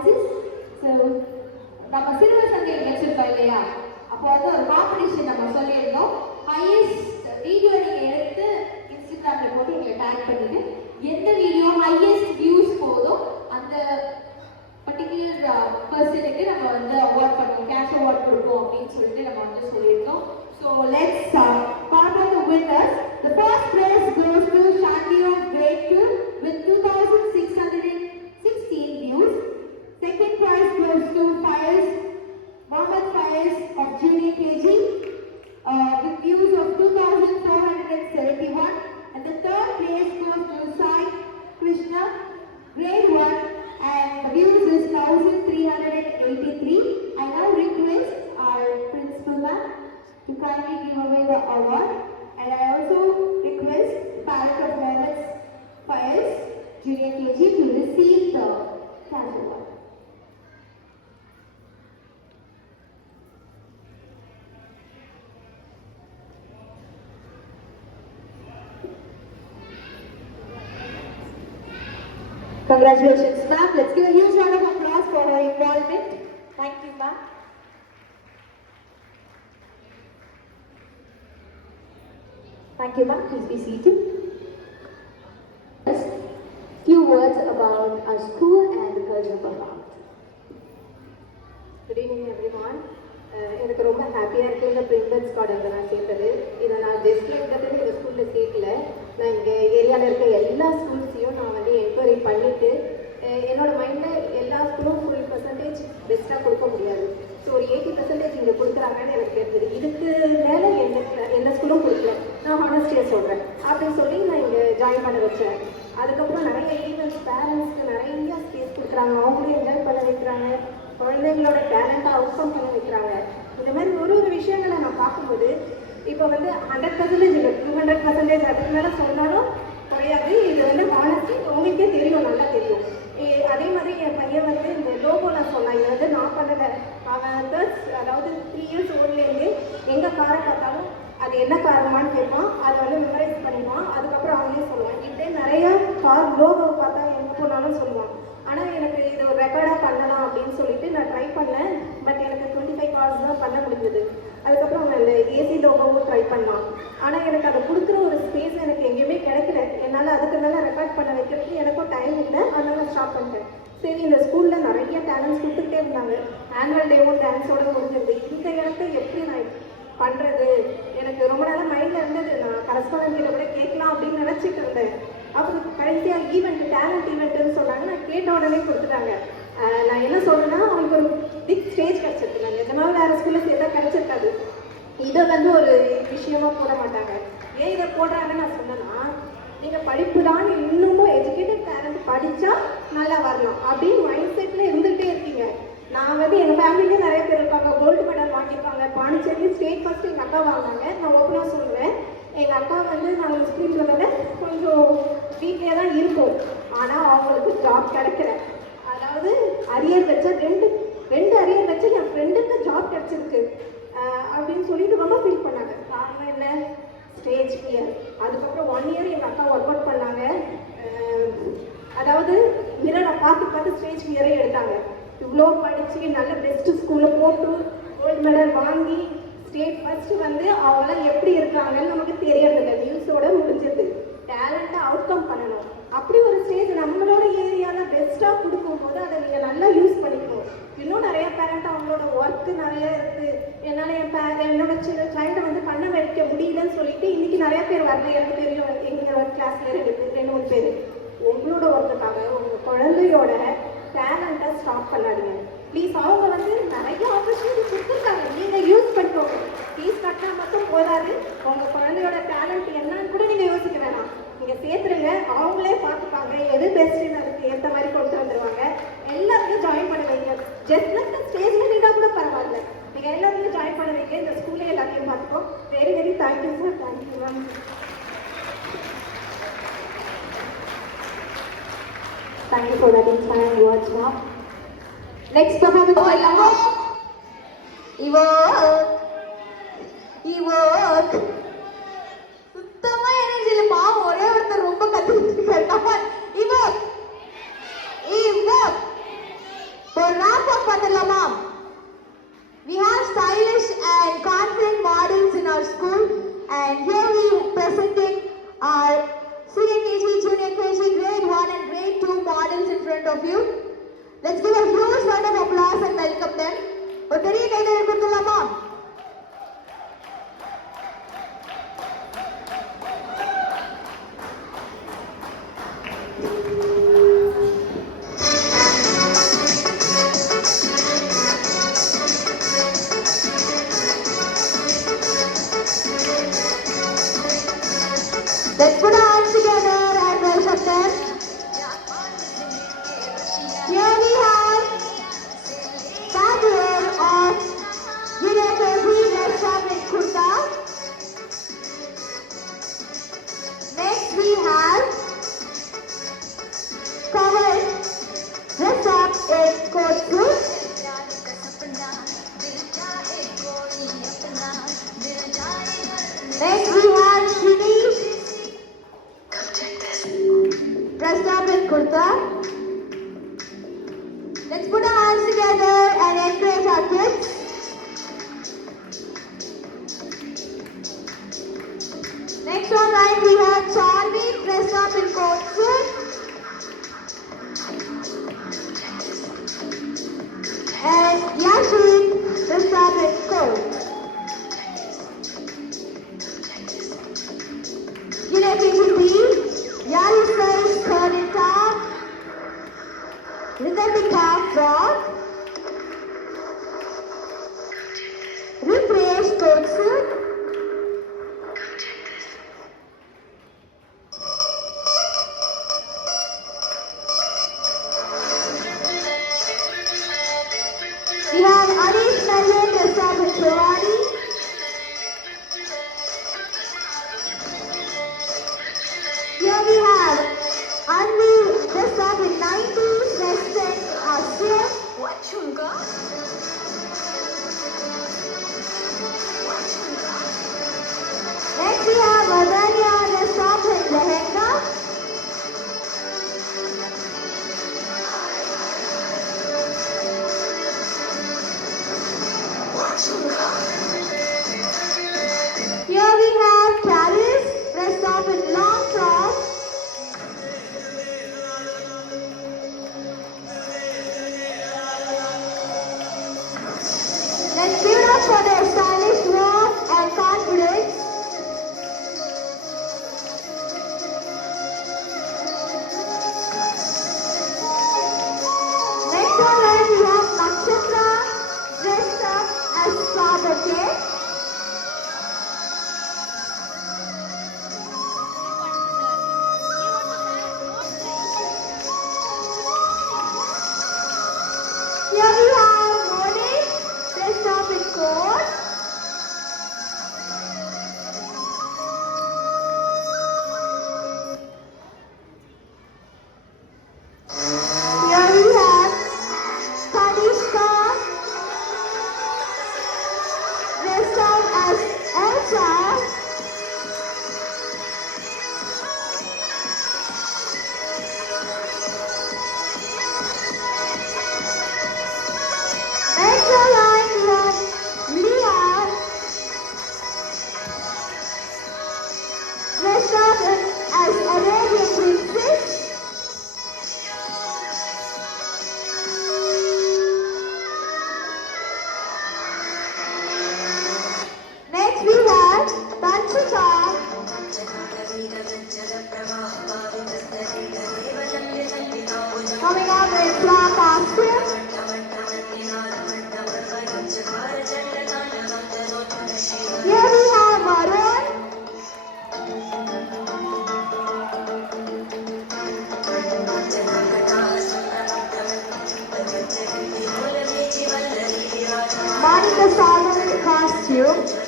performances. So நம்ம silver Sunday வச்சிருக்கோம் இல்லையா, அப்போ வந்து ஒரு காம்படிஷன் நம்ம சொல்லியிருந்தோம். ஹையஸ்ட் வீடியோ நீங்கள் எடுத்து இன்ஸ்டாகிராமில் போட்டு எங்களை டேக் பண்ணிட்டு எந்த வீடியோ ஹையஸ்ட் வியூஸ் போதும் அந்த பர்டிகுலர் பர்சனுக்கு நம்ம வந்து அவார்ட் பண்ணுவோம், கேஷ் அவார்ட் கொடுப்போம் அப்படின்னு சொல்லிட்டு நம்ம வந்து சொல்லியிருக்கோம். So let's part of the winners. The first prize goes to Shanti of grade 2 with 2616 views. Second prize goes to Faiz, Mohammed Faiz of junior KG with views of 2471. And the third place goes to Sai Krishna, grade 1, and the views is 1383. I now request our principal ma'am to kindly give away the award, and I also request parent of Mohammed Faiz, junior KG, to receive the cash award. Congratulations, ma'am. Let's give a huge round of applause for her involvement. Thank you, ma'am. Thank you, ma'am. Please be seated. Just few words about our school and the culture of our heart. Good evening, everyone. எனக்கு ரொம்ப ஹாப்பியாக இருக்குது இந்த principal Scott வந்து நான் சேர்த்தது. இதை நான் ஜஸ்ட் இருக்கிறது இந்த ஸ்கூலில் சேர்க்கல, நான் இங்கே ஏரியாவில் இருக்க எல்லா ஸ்கூல்ஸையும் நான் வந்து என்கொயரி பண்ணிவிட்டு என்னோடய மைண்டில் எல்லா ஸ்கூலும் ஃபுல் பர்சன்டேஜ் பெஸ்ட்டாக கொடுக்க முடியாது. ஸோ ஒரு 80% இங்கே கொடுக்குறாங்கன்னு எனக்கு தெரிஞ்சது. இதுக்கு மேலே எந்த ஸ்கூலும் கொடுக்கல, நான் ஹானஸ்டியாக சொல்கிறேன் அப்படின்னு சொல்லி நான் இங்கே ஜாயின் பண்ண வச்சேன். அதுக்கப்புறம் நிறைய ஈவெண்ட்ஸ், பேரண்ட்ஸ்க்கு நிறைய ஸ்பேஸ் கொடுக்குறாங்க, அவங்களும் என்ஜாய் பண்ண வைக்கிறாங்க, குழந்தைங்களோட டேலண்ட்டை அவுட்கம் பண்ண வைக்கிறாங்க. இந்த மாதிரி ஒரு விஷயங்களை நான் பார்க்கும்போது இப்போ வந்து 100% இல்லை, 200% அதுக்கு மேலே சொன்னாலும் குறையாது. இது வந்து ஹானஸ்டி உங்களுக்கே தெரியும், நல்லா தெரியும். அதே மாதிரி என் பையன் வந்து இந்த லோகோ நான் சொன்னேன், இது வந்து நான் பண்ணலை. அவன் அதாவது 3 இயர்ஸ் ஓல்ட்லேருந்து எங்கே காரை பார்த்தாலும் அது என்ன காரணமானு கேட்பான், அதை வந்து மெமரைஸ் பண்ணிப்பான். அதுக்கப்புறம் அவனே சொல்லுவான். இப்படியே நிறையா கார் லோகோவை பார்த்தா எங்கே போனாலும் சொல்லுவான். ஆனால் எனக்கு இது ஒரு ரெக்கார்டாக பண்ணலாம் அப்படின்னு சொல்லிட்டு நான் ட்ரை பண்ணேன். பட் எனக்கு 25 கார்ஸ் தான் பண்ண முடிஞ்சது. அதுக்கப்புறம் அவன் இந்த ஏசி லோகோவும் ட்ரை பண்ணான். ஆனால் எனக்கு அதை கொடுக்குற ஒரு ஸ்பேஸ் எனக்கு எங்கேயுமே கிடைக்கல. என்னால் அதுக்கு மேலே ரெக்கார்ட் பண்ண வைக்கிறதுக்கு எனக்கும் டைம் இல்லை. அதனால ஸ்டாப் பண்ணிட்டேன். சரி, இந்த ஸ்கூலில் நிறைய டேலண்ட்ஸ் கொடுத்துக்கிட்டே இருந்தாங்க. ஆனுவல் டேவும் டான்ஸோட முடிஞ்சிருது. இந்த இடத்த எப்படி நான் பண்ணுறது எனக்கு ரொம்ப நாளாக மைண்டில் இருந்தது. நான் கரஸ்பாண்டன்ட் கிட்ட கூட கேட்கலாம் அப்படின்னு நினச்சிட்டு இருந்தேன். அப்புறம் கடைசியாக ஈவெண்ட், டேலண்ட் ஈவெண்ட்டுன்னு சொன்னாங்க. நான் கேட்ட உடனே கொடுத்துட்டாங்க. நான் என்ன சொல்கிறேன்னா, அவங்களுக்கு ஒரு பிக் ஸ்டேஜ் கிடச்சிருக்கு. நான் நிஜமாக வேறு ஸ்கூலில் சேர்த்தா கிடச்சிருக்காது. இதை வந்து ஒரு விஷயமாக போட மாட்டாங்க. ஏன் இதை போடுறாங்கன்னு நான் சொன்னேன்னா, நீங்கள் படிப்பு தான், இன்னமும் எஜுகேட்டட் பேரண்ட் படித்தா நல்லா வரலாம் அப்படின்னு மைண்ட் செட்டில் இருந்துகிட்டே இருக்கீங்க. நான் வந்து எங்கள் ஃபேமிலியிலே நிறைய பேர் இருப்பாங்க, கோல்டு மெடல் வாங்கியிருப்பாங்க. பாண்டிச்சேரி ஸ்டேட் ஃபஸ்ட்டு எங்கள் அக்கா வாங்கினாங்க. நான் ஓப்பனாக சொல்லுவேன், எங்கள் அக்கா வந்து நாங்கள் ஸ்கூலில் விட கொஞ்சம் வீட்லேயே தான் இருப்போம். ஆனால் அவங்களுக்கு ஜாப் கிடைக்கல. அதாவது அரியர் வச்சா ரெண்டு அரியர் வச்சு என் ஃப்ரெண்டுக்கு ஜாப் கிடச்சிருக்கு அப்படின்னு சொல்லிட்டு ரொம்ப ஃபீல் பண்ணாங்க. காரணம் என்ன? Stage fear. அதுக்கப்புறம் 1 இயர் எங்கள் அக்கா ஒர்க் அவுட் பண்ணாங்க. அதாவது மிரரை பார்த்து ஸ்டேஜ் ஃபியரே எடுத்தாங்க. இவ்வளோ படித்து நல்ல பெஸ்ட்டு ஸ்கூலில் போட்டு கோல்டு மெடல் வாங்கி ஸ்டேட் ஃபஸ்ட்டு வந்து அவங்களாம் எப்படி இருக்காங்கன்னு நமக்கு தெரியறதில்ல. நியூஸோட முடிஞ்சது. டேலண்ட்டை அவுட்கம் பண்ணணும். அப்படி ஒரு ஸ்டேஜ் நம்மளோட ஏரியாவில் பெஸ்ட்டாக கொடுக்கும்போது அதை நீங்கள் நல்லா யூஸ் பண்ணிக்கணும். இன்னும் நிறைய பேரண்ட் அவங்களோட ஒர்க்கு நிறைய இருக்குது, என்னால் என்னோட சைல்டை வந்து பண்ண வைக்க முடியலன்னு சொல்லிட்டு இன்றைக்கி நிறைய பேர் வரல. எனக்கு தெரியும், எங்களோட கிளாஸில் 2-3 பேர். உங்களோட ஒர்க்குக்காக உங்கள் குழந்தையோட டேலண்ட்டை ஸ்டாப் பண்ணாதீங்க ப்ளீஸ். அவங்க வந்து நிறைய ஆப்பர்ச்சுனிட்டி கொடுத்துருக்காங்க, நீங்கள் யூஸ் பண்ணிக்கோங்க. ஃபீஸ் கட்டினா மட்டும் போதாது, உங்கள் குழந்தையோட டேலண்ட் என்னன்னு கூட நீங்கள் யோசிக்க வேணாம். நீங்கள் சேர்த்துருங்க, அவங்களே பார்த்துப்பாங்க. எது பெஸ்ட்டுன்னு அதுக்கு ஏற்ற மாதிரி கொண்டு வந்துடுவாங்க. எல்லாத்தையும் ஜாயின் பண்ண வைங்க. ஜஸ்ட் ஸ்டேஜில் நீங்கள் கூட பரவாயில்ல, நீங்கள் எல்லாத்தையும் ஜாயின் பண்ண வைங்க. இந்த ஸ்கூல்லே எல்லாத்தையும் பார்த்துக்கோ. Very very thank you sir. Thank you ma'am. Thank you for that inspiring words, ma'am. Next performance by Lamar. Evoke. சுத்தமா எனர்ஜில பாவம் ஒரே ஒருத்தர் ரொம்ப கத்திட்டு இருக்காரு. Evoke. of you. Let's give a huge round of applause and welcome them. ஒரு பெரிய கைதட்டல் கொடுத்துடலாமா? Let's put our hands together and welcome them. Here we have founder of University Restaurant in Kurta. Next we have covered restaurant in Kotu. Next we have Shini restaurant in Kurta. Let's put our hands together and encourage our kids. Next on line we have Charlie restaurant in Kotu. And Yashin restaurant in Kotu. University, Yarisai Karita, Ridhamika from Refresh Kotsu. We have Arish Nalyan restaurant in Chowari. Here we have Anvi restaurant in 90s restaurant Asia. Next we have Adanya restaurant in Lehenga. Here we have Paris restaurant in Long Top. Let's give it up for their stylish walk and confidence. Next on line we have Nakshatra dressed up as Swabake. Here we have Moni dressed up in coat. Here we have Kanishka dressed up as Elsa. Next on line we have Leah dressed up as Arabian princess. Next we have Tanchika coming out in black costume. Here we have Varun. Monica Sagar costume.